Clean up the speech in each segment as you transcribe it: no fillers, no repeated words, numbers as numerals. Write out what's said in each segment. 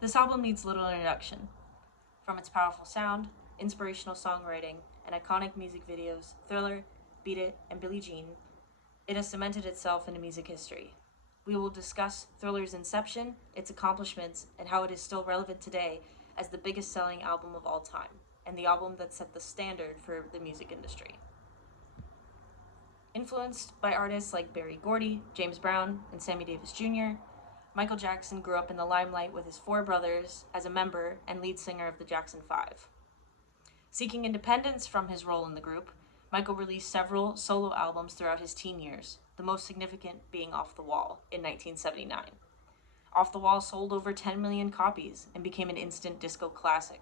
This album needs little introduction. From its powerful sound, inspirational songwriting, and iconic music videos, Thriller, Beat It, and Billie Jean, it has cemented itself into music history. We will discuss Thriller's inception, its accomplishments, and how it is still relevant today as the biggest selling album of all time, and the album that set the standard for the music industry. Influenced by artists like Berry Gordy, James Brown, and Sammy Davis Jr., Michael Jackson grew up in the limelight with his four brothers as a member and lead singer of the Jackson 5. Seeking independence from his role in the group, Michael released several solo albums throughout his teen years, the most significant being Off the Wall in 1979. Off the Wall sold over 10 million copies and became an instant disco classic,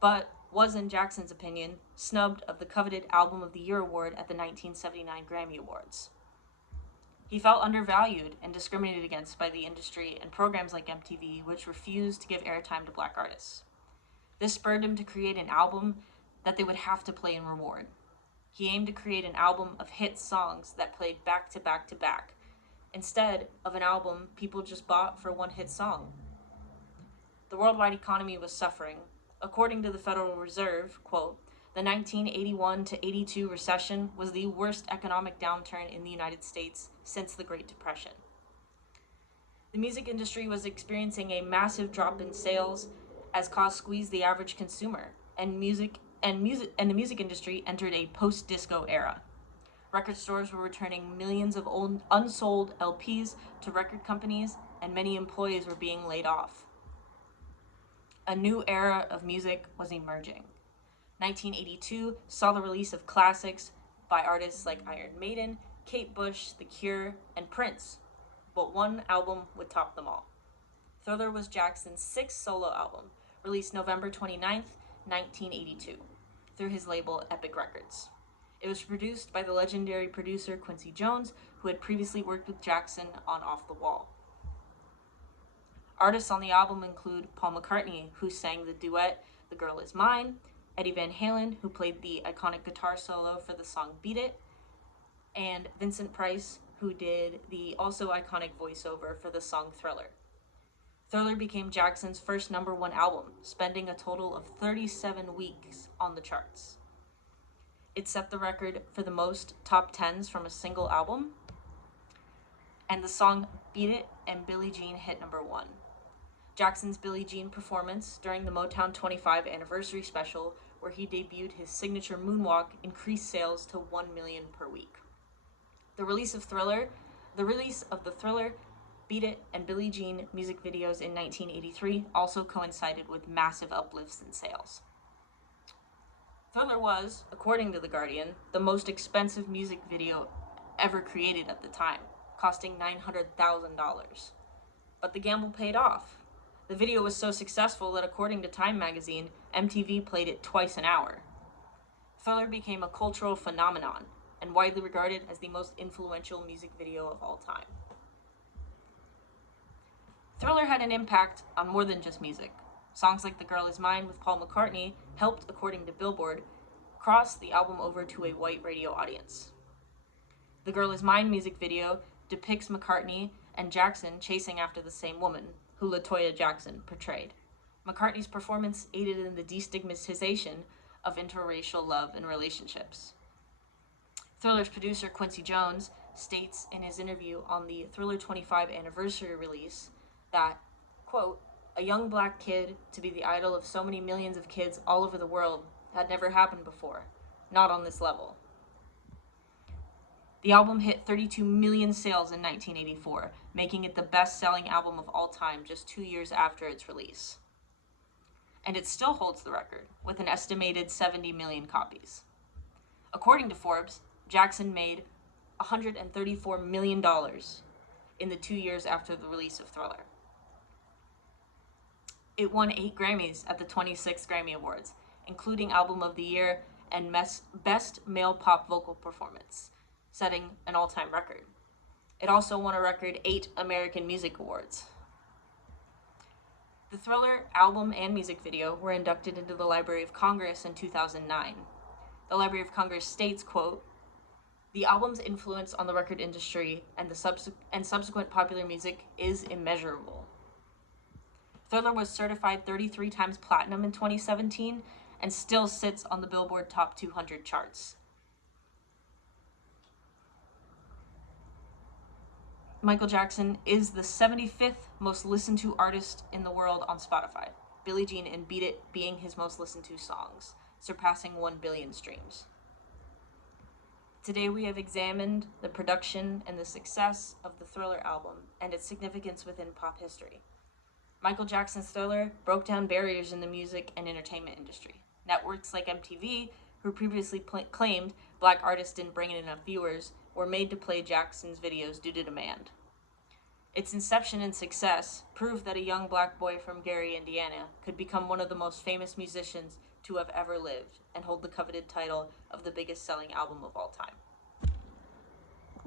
but was, in Jackson's opinion, snubbed of the coveted Album of the Year award at the 1979 Grammy Awards. He felt undervalued and discriminated against by the industry and programs like MTV, which refused to give airtime to black artists. This spurred him to create an album that they would have to play in reward. He aimed to create an album of hit songs that played back to back to back, instead of an album people just bought for one hit song. The worldwide economy was suffering. According to the Federal Reserve, quote, the 1981 to 82 recession was the worst economic downturn in the United States since the Great Depression. The music industry was experiencing a massive drop in sales as costs squeezed the average consumer, and the music industry entered a post-disco era. Record stores were returning millions of old unsold LPs to record companies, and many employees were being laid off. A new era of music was emerging. 1982 saw the release of classics by artists like Iron Maiden, Kate Bush, The Cure, and Prince, but one album would top them all. Thriller was Jackson's sixth solo album, released November 29th, 1982, through his label Epic Records. It was produced by the legendary producer Quincy Jones, who had previously worked with Jackson on Off the Wall. Artists on the album include Paul McCartney, who sang the duet The Girl Is Mine, Eddie Van Halen, who played the iconic guitar solo for the song Beat It, and Vincent Price, who did the also iconic voiceover for the song Thriller. Thriller became Jackson's first #1 album, spending a total of 37 weeks on the charts. It set the record for the most top 10s from a single album, and the song Beat It and Billie Jean hit #1. Jackson's Billie Jean performance during the Motown 25 anniversary special, where he debuted his signature moonwalk, increased sales to 1 million per week. The release of the Thriller, Beat It, and Billie Jean music videos in 1983 also coincided with massive uplifts in sales. Thriller was, according to The Guardian, the most expensive music video ever created at the time, costing $900,000. But the gamble paid off. The video was so successful that, according to Time magazine, MTV played it twice an hour. Thriller became a cultural phenomenon and widely regarded as the most influential music video of all time. Thriller had an impact on more than just music. Songs like The Girl Is Mine with Paul McCartney helped, according to Billboard, cross the album over to a white radio audience. The Girl Is Mine music video depicts McCartney and Jackson chasing after the same woman, who LaToya Jackson portrayed. McCartney's performance aided in the destigmatization of interracial love and relationships. Thriller's producer Quincy Jones states in his interview on the Thriller 25 anniversary release that, quote, a young black kid to be the idol of so many millions of kids all over the world had never happened before, not on this level. The album hit 32 million sales in 1984, making it the best-selling album of all time just 2 years after its release. And it still holds the record, with an estimated 70 million copies. According to Forbes, Jackson made $134 million in the 2 years after the release of Thriller. It won 8 Grammys at the 26th Grammy Awards, including Album of the Year and Best Male Pop Vocal Performance, setting an all-time record. It also won a record 8 American Music Awards. The Thriller album and music video were inducted into the Library of Congress in 2009. The Library of Congress states, quote, the album's influence on the record industry and subsequent popular music is immeasurable. Thriller was certified 33 times platinum in 2017 and still sits on the Billboard Top 200 charts. Michael Jackson is the 75th most listened to artist in the world on Spotify, Billie Jean and Beat It being his most listened to songs, surpassing 1 billion streams. Today we have examined the production and the success of the Thriller album and its significance within pop history. Michael Jackson's Thriller broke down barriers in the music and entertainment industry. Networks like MTV, who previously claimed black artists didn't bring in enough viewers, were made to play Jackson's videos due to demand. Its inception and success proved that a young black boy from Gary, Indiana, could become one of the most famous musicians to have ever lived and hold the coveted title of the biggest selling album of all time.